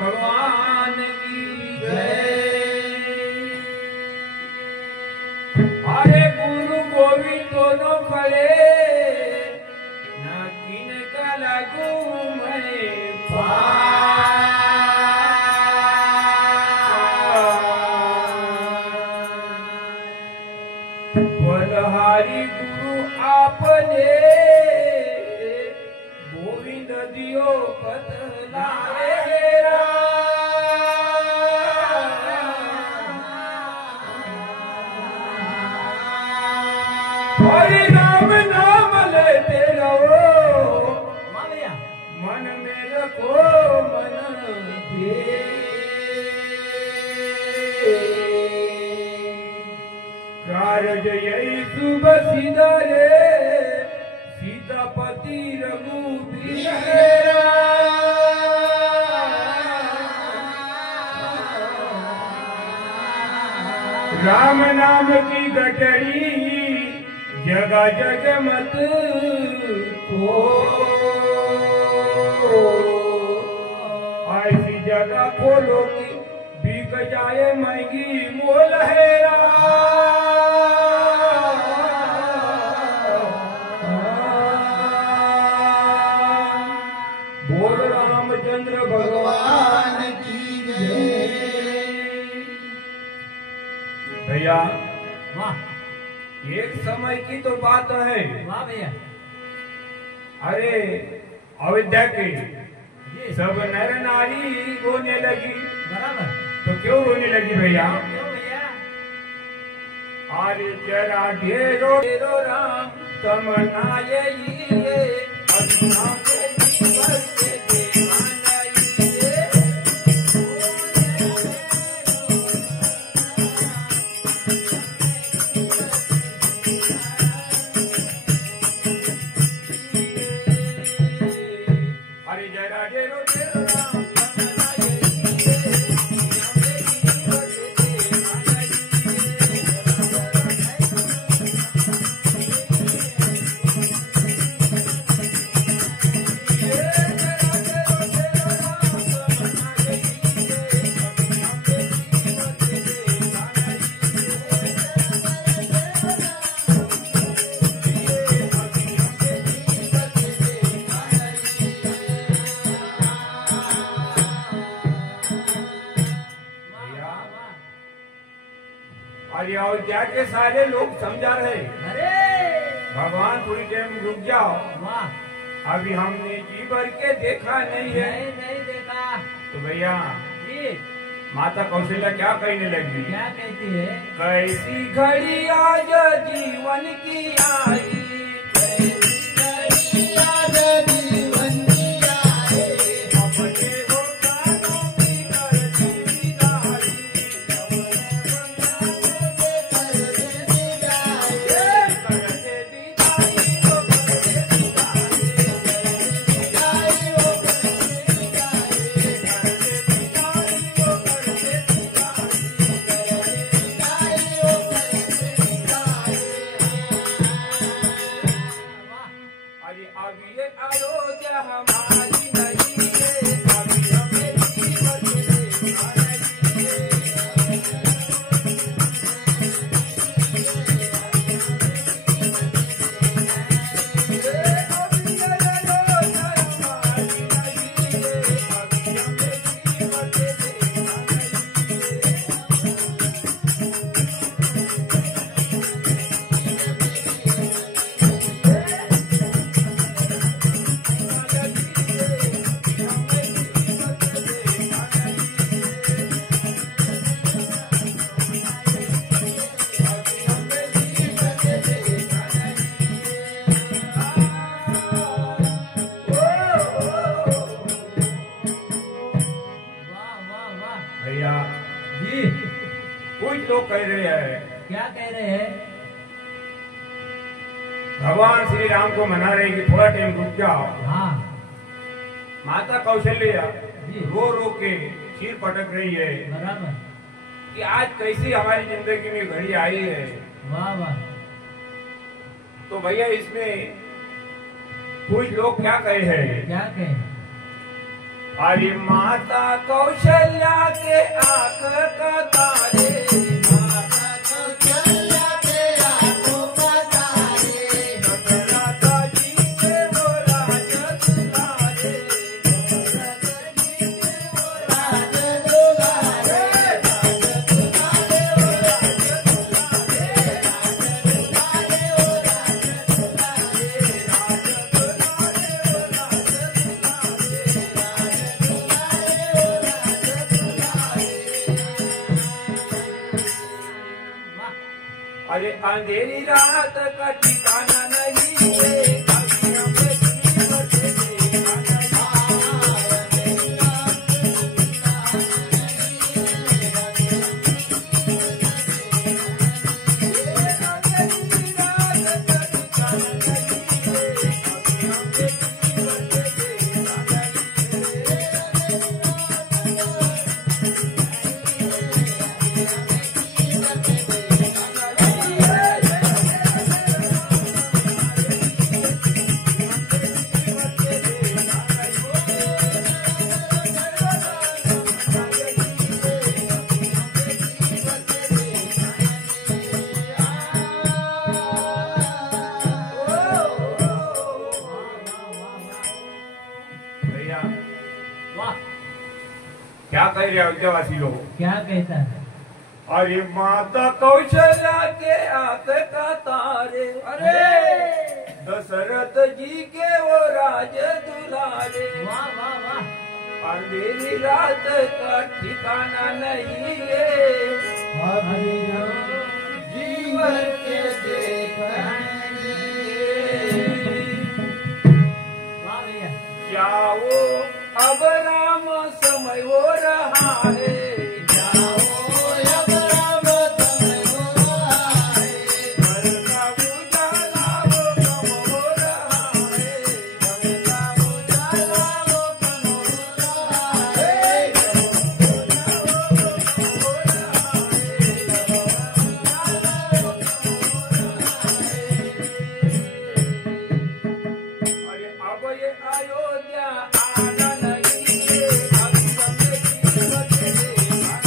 भगवान की जय। अरे गुरु गोविंद दोनों खड़े ना किन का लागू मैं बलहारी गुरु आपने गोविंद दियो पतलाए हरि नाम नाम लेते रहो मन में रखो मन दे कारज यही सुबह सीधा रे सीतापति रघुवीर राम नाम की गठड़ी जगा जग मत को ऐसी जगह खोलो कि बिक जाए महंगी मोल है बोल रामचंद्र भगवान की जय। भैया वाह, एक समय की तो बात है। वाह भैया। अरे अयोध्या के जी सब नर नारी रोने लगी। बराबर। तो क्यों रोने लगी भैया? क्यों भैया? अरे जरा ढेरो ढेरो राम तमनाए ये अपना के जीवन से अयोध्या के सारे लोग समझा रहे। अरे भगवान थोड़ी देर में रुक जाओ, वाह, अभी हमने जी भर के देखा नहीं है। नहीं देखा। तो भैया जी माता कौशल्या क्या कहने लगी? क्या कहती है? कैसी घड़ी आज जीवन की आई, कैसी घड़ी आज जीवन की आई, अपने वो कानों की करती गाड़ी, अब ये अयोध्या हमारी नहीं है, अभी हमें जीवन देना नहीं है। अब ये अयोध्या हमारी नहीं है, अभी हमें जीवन देना भैया जी कुछ लोग कह रहे हैं, क्या कह रहे हैं? भगवान श्री राम को मना रहे कि थोड़ा टाइम रुक जाओ। हाँ माता कौशल्या जी। रो रो के सिर पटक रही है बराबर। कि आज कैसी हमारी जिंदगी में घड़ी आई है। वाह वाह। तो भैया इसमें कुछ लोग क्या कहे हैं? क्या कहे? अरे माता कौशल्या के आंख का तारे दशरथ जी के वो राज दुलारे अरे अंधेरी रात का ठिकाना नहीं है अभी हम जीवन से देखा क्या कह रहे अयोध्यावासी लोग? क्या कहता है? अरे माता कौशल्या के आंख का तारे अरे दशरथ जी के वो राज दुलारे वाह वाह वाह। अंधेरी रात का ठिकाना नहीं है अभी हम जीवन के देखने वाह भैया। जाओ अब राम समय हो रहा है जाओ अब राम समय हो रहा है घर का उजाला वो कम हो रहा है घर का उजाला वो कम हो रहा है घर का उजाला वो कम हो रहा है अरे अब ये अयोध्या आना नहीं है अभी हमें जीवन से देखा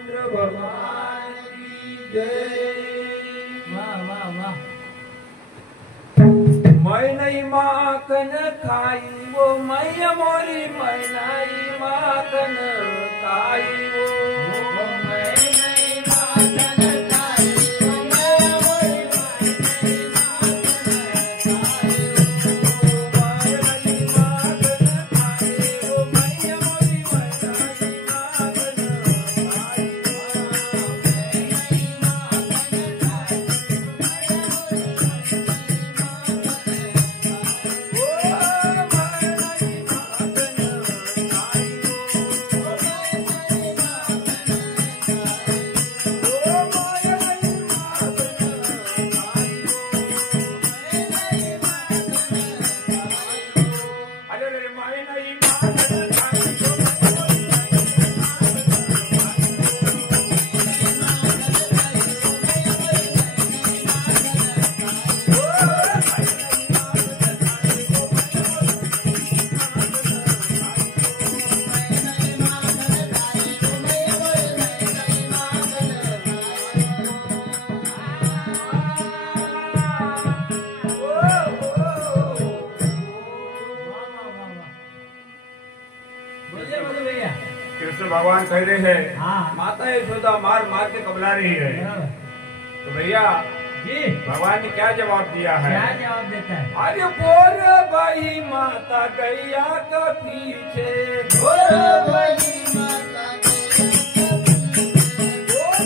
भगवान की जय। वाह वाह वाह। मैं नहीं माखन खाई वो मैया मोरी मैं नहीं माखन खाई वो मैं नहीं माखन खाई वो मैया मोरी मैं नहीं माखन खाई वो मैं नहीं माखन खाई वो मैया मोरी मैं नहीं माखन खाई कृष्ण भगवान कह रहे हैं हाँ। माता यशोदा मार मार के कबला रही है। बराबर। तो भैया जी भगवान ने क्या जवाब दिया है? क्या जवाब देता है? अरे बोर भाई माता गैया का पीछे बोर भाई माता गैया का पीछे बोर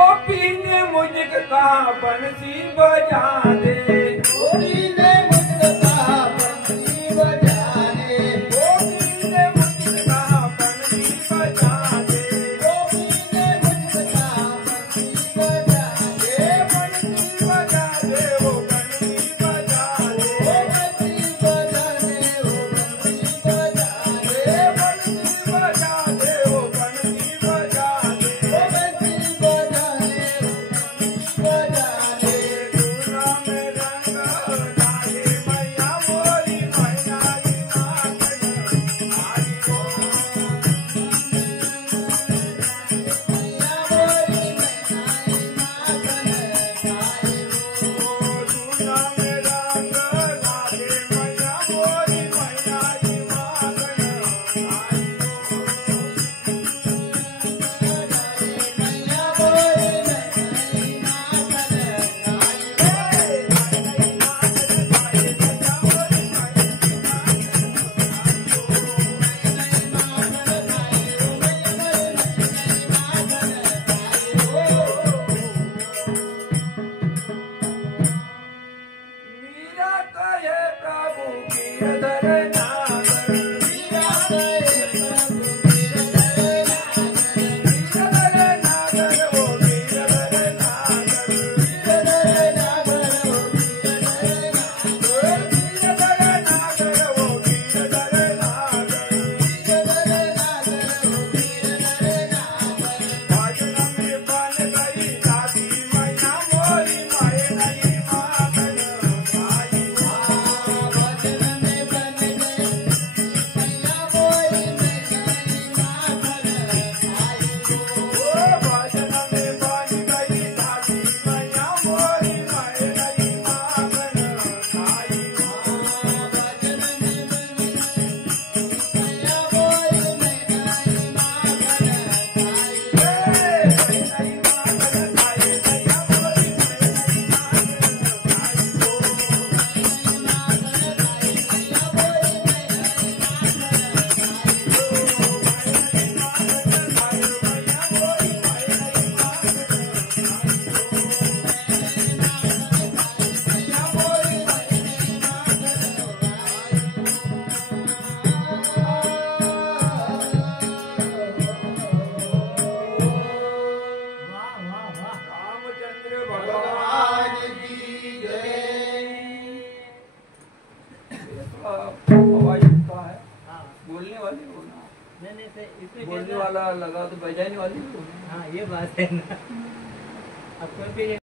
गोपी ने मुझको कहा बंसी बजा दे, गोपी ने मुझको कहा बंसी बजा दे, गोपी ने मुझको कहा बंसी बजा दे, गोपी ने मुझको कहा बंसी बजा दे, बंसी बजा दे वो बंसी बजा दे, बंसी बजा दे, बंसी बजा दे, बंसी बजा दे वो बंसी बजा दे, बंसी बजा दे, बजा दे। दूना में रंग डाले मैया मोरी मैनाई माखन आई हो, दूना में रंग डाले मैया मोरी मैनाई माखन आई हो। मीरा कहे प्रभु गिरधर नागर, गिरधर नागर वो गिरधर नागर, गिरधर नागर वो गिरधर नागर, भजन में बन गई दादी मैया मोरी मैनाई माखन आई हो, भजन में बन गई दादी मैया मोरी मैनाई माखन आई हो। मैनाई माखन आई मैया मोरी मैनाई माखन आई हो। वाह वाह वाह रामचंद्र भगवान हवाई का है, हाँ बोलने वाली हो ना, नहीं नहीं से इसमें बोलने क्या था? वाला लगा तो बजाने वाली हो। हाँ ये बात है ना अब कोई भी